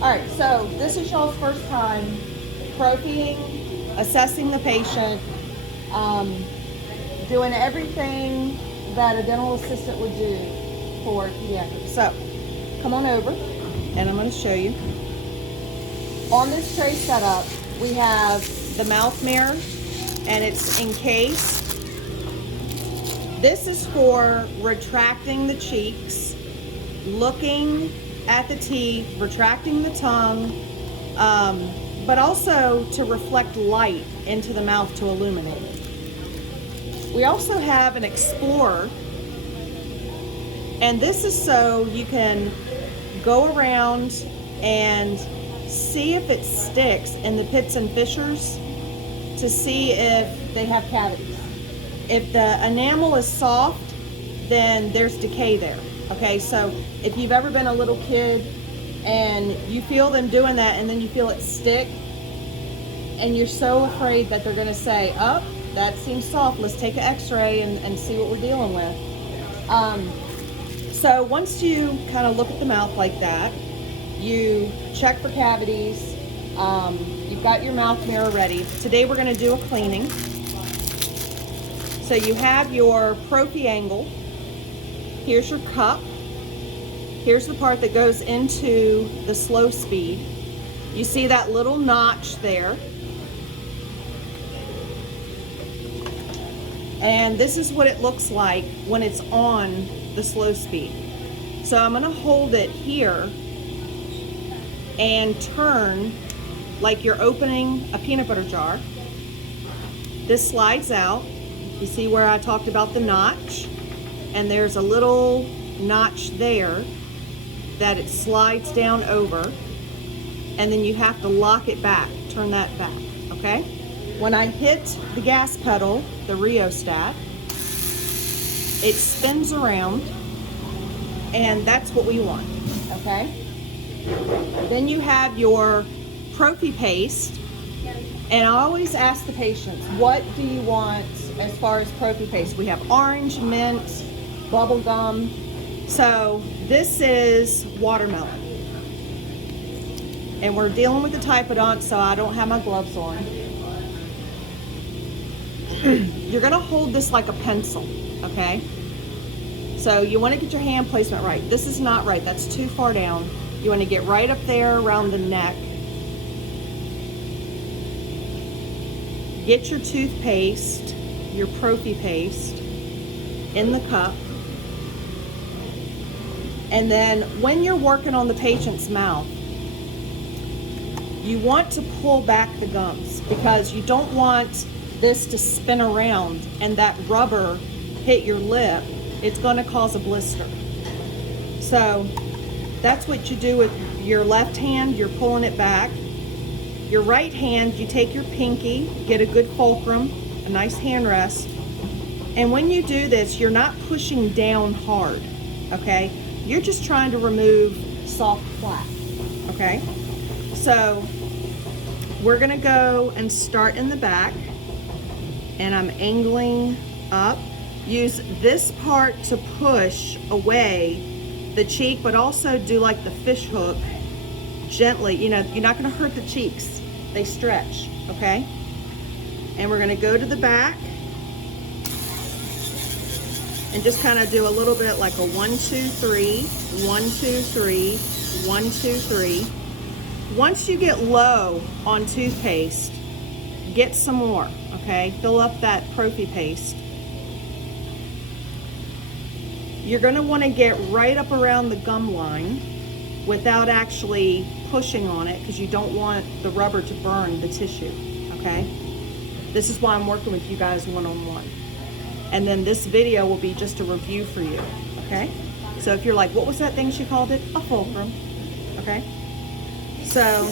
All right, so this is y'all's first time prophying, assessing the patient, doing everything that a dental assistant would do for pediatrics. So come on over and I'm going to show you. On this tray setup, we have the mouth mirror and it's encased. This is for retracting the cheeks, looking at the teeth, retracting the tongue, but also to reflect light into the mouth to illuminate it. We also have an Explorer, and this is so you can go around and see if it sticks in the pits and fissures to see if they have cavities. If the enamel is soft, then there's decay there. Okay, so if you've ever been a little kid and you feel them doing that and then you feel it stick and you're so afraid that they're gonna say, oh, that seems soft, let's take an x-ray and see what we're dealing with. So once you kind of look at the mouth like that, you check for cavities, you've got your mouth mirror ready. Today we're gonna do a cleaning. So you have your prophy angle. Here's your cup. Here's the part that goes into the slow speed. You see that little notch there. And this is what it looks like when it's on the slow speed. So I'm gonna hold it here and turn like you're opening a peanut butter jar. This slides out. You see where I talked about the notch? And there's a little notch there that it slides down over, and then you have to lock it back, turn that back, okay? When I hit the gas pedal, the rheostat, it spins around, and that's what we want, okay? Then you have your prophy paste, and I always ask the patients, what do you want as far as prophy paste? We have orange, mint, bubble gum. So this is watermelon. And we're dealing with the typodont, so I don't have my gloves on. You're gonna hold this like a pencil, okay? So you wanna get your hand placement right. This is not right, that's too far down. You wanna get right up there around the neck. Get your toothpaste, your prophy paste, in the cup. And then when you're working on the patient's mouth, you want to pull back the gums because you don't want this to spin around and that rubber hit your lip. It's going to cause a blister. So that's what you do with your left hand. You're pulling it back. Your right hand, you take your pinky, get a good fulcrum, a nice hand rest. And when you do this, you're not pushing down hard, okay? You're just trying to remove soft plaque, okay? So we're gonna go and start in the back, and I'm angling up. Use this part to push away the cheek, but also do like the fish hook gently. You know, you're not gonna hurt the cheeks. They stretch, okay? And we're gonna go to the back and just kind of do a little bit like a 1, 2, 3, 1, 2, 3, 1, 2, 3. Once you get low on toothpaste, get some more, okay? Fill up that prophy paste. You're gonna wanna get right up around the gum line without actually pushing on it because you don't want the rubber to burn the tissue, okay? This is why I'm working with you guys one-on-one. And then this video will be just a review for you, okay? So if you're like, what was that thing she called it? A fulcrum, okay? So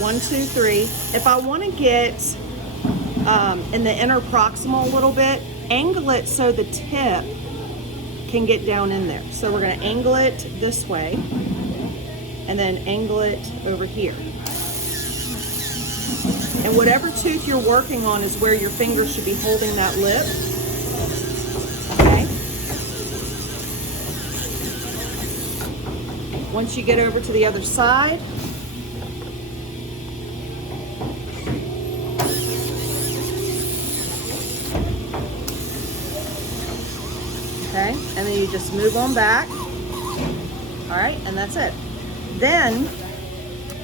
1, 2, 3. If I want to get in the inner proximal a little bit, angle it so the tip can get down in there. So we're going to angle it this way and then angle it over here. And whatever tooth you're working on is where your fingers should be holding that lip. Okay? Once you get over to the other side, okay, and then you just move on back. All right, and that's it. Then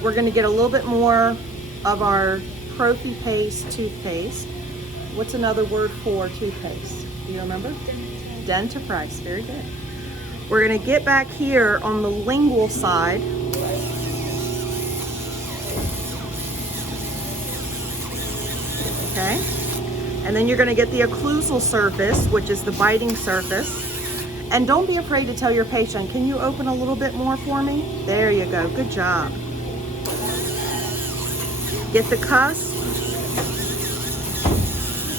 we're going to get a little bit more of our Prophy Paste toothpaste. What's another word for toothpaste? Do you remember? Dentifrice. Very good. We're going to get back here on the lingual side. Okay. And then you're going to get the occlusal surface, which is the biting surface. And don't be afraid to tell your patient, can you open a little bit more for me? There you go. Good job. Get the cusp,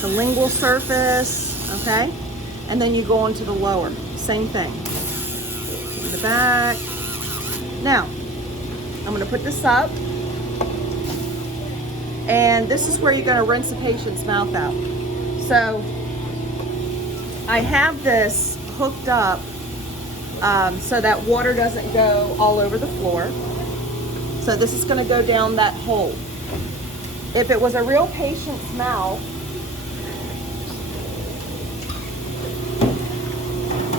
the lingual surface, okay? And then you go on to the lower. Same thing. The back. Now, I'm going to put this up. And this is where you're going to rinse the patient's mouth out. So, I have this hooked up so that water doesn't go all over the floor. So this is going to go down that hole. If it was a real patient's mouth,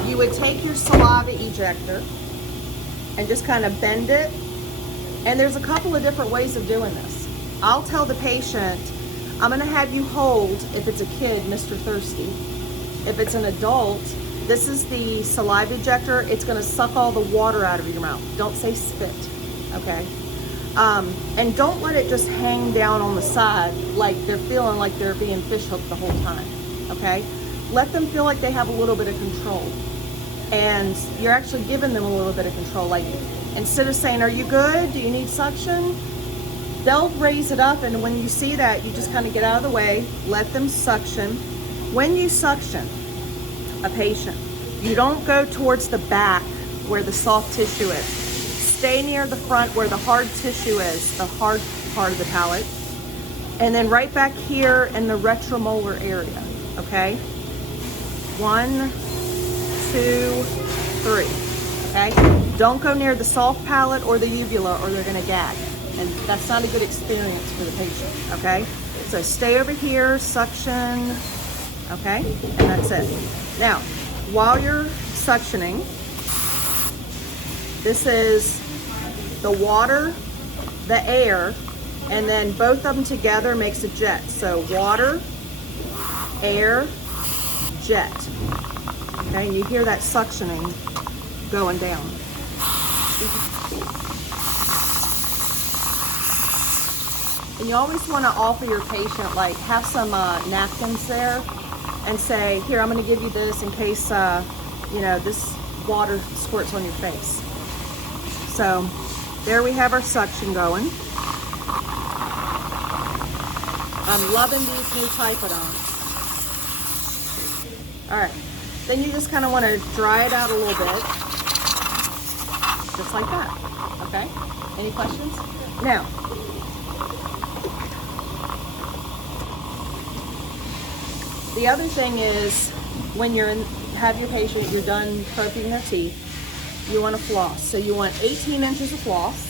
you would take your saliva ejector and just kind of bend it. And there's a couple of different ways of doing this. I'll tell the patient, I'm going to have you hold, if it's a kid, Mr. Thirsty. If it's an adult, this is the saliva ejector. It's going to suck all the water out of your mouth. Don't say spit, okay? And don't let it just hang down on the side like they're feeling like they're being fish hooked the whole time, okay? Let them feel like they have a little bit of control. And you're actually giving them a little bit of control. Like, instead of saying, are you good? Do you need suction? They'll raise it up, and when you see that, you just kind of get out of the way, let them suction. When you suction a patient, you don't go towards the back where the soft tissue is. Stay near the front where the hard tissue is, the hard part of the palate. And then right back here in the retromolar area, okay? 1, 2, 3, okay? Don't go near the soft palate or the uvula or they're gonna gag. And that's not a good experience for the patient, okay? So stay over here, suction, okay? And that's it. Now, while you're suctioning, this is the water, the air, and then both of them together makes a jet. So water, air, jet. Okay, and you hear that suctioning going down. And you always want to offer your patient, like, have some napkins there and say, here, I'm going to give you this in case, you know, this water squirts on your face. So there we have our suction going. I'm loving these new Typodons. All right, then you just kind of want to dry it out a little bit, just like that, okay? Any questions? Now, the other thing is, when have your patient, you're done probing their teeth, you want to floss. So you want 18 inches of floss.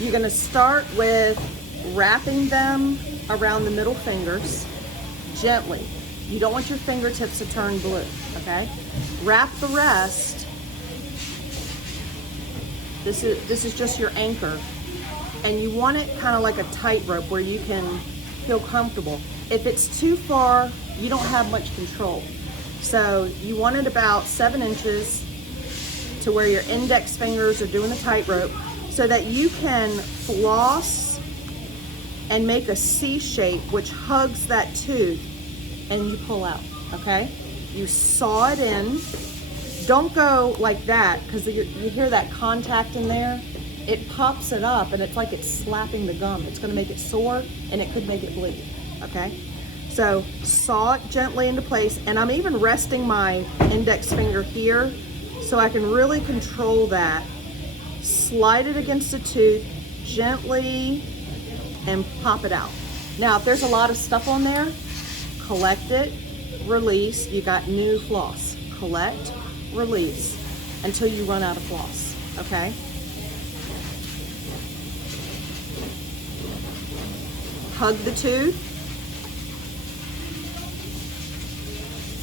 You're going to start with wrapping them around the middle fingers gently. You don't want your fingertips to turn blue, okay? Wrap the rest. This is just your anchor. And you want it kind of like a tightrope where you can feel comfortable. If it's too far, you don't have much control. So you want it about 7 inches to where your index fingers are doing the tightrope so that you can floss and make a C shape which hugs that tooth and you pull out, okay? You saw it in. Don't go like that because you hear that contact in there. It pops it up and it's like it's slapping the gum. It's gonna make it sore and it could make it bleed, okay? So saw it gently into place, and I'm even resting my index finger here so I can really control that. Slide it against the tooth gently and pop it out. Now, if there's a lot of stuff on there, collect it, release. You got new floss. Collect, release. until you run out of floss, okay? Hug the tooth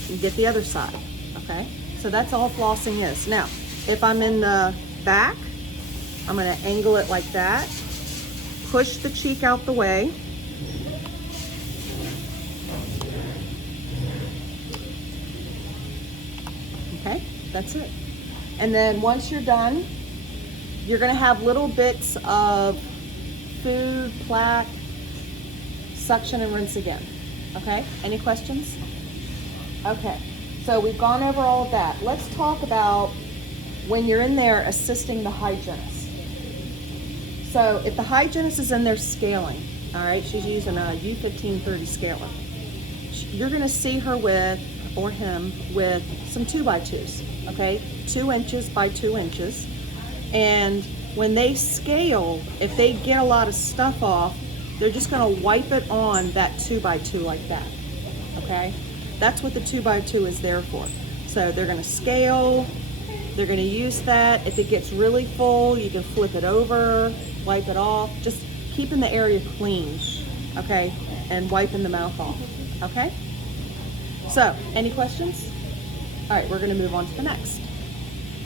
and get the other side, okay? So that's all flossing is. Now, if I'm in the back, I'm gonna angle it like that, push the cheek out the way, okay, that's it. And then once you're done, you're gonna have little bits of food, plaque, suction and rinse again, okay? Any questions? Okay, so we've gone over all of that. Let's talk about when you're in there assisting the hygienist. So if the hygienist is in there scaling, all right, she's using a U1530 scaler, you're gonna see her with, or him, with some 2x2s, okay? 2 inches by 2 inches. And when they scale, if they get a lot of stuff off, they're just gonna wipe it on that 2x2 like that, okay? That's what the 2x2 is there for. So they're gonna scale, they're gonna use that. If it gets really full, you can flip it over, wipe it off, just keeping the area clean, okay? And wiping the mouth off, okay? So, any questions? All right, we're gonna move on to the next.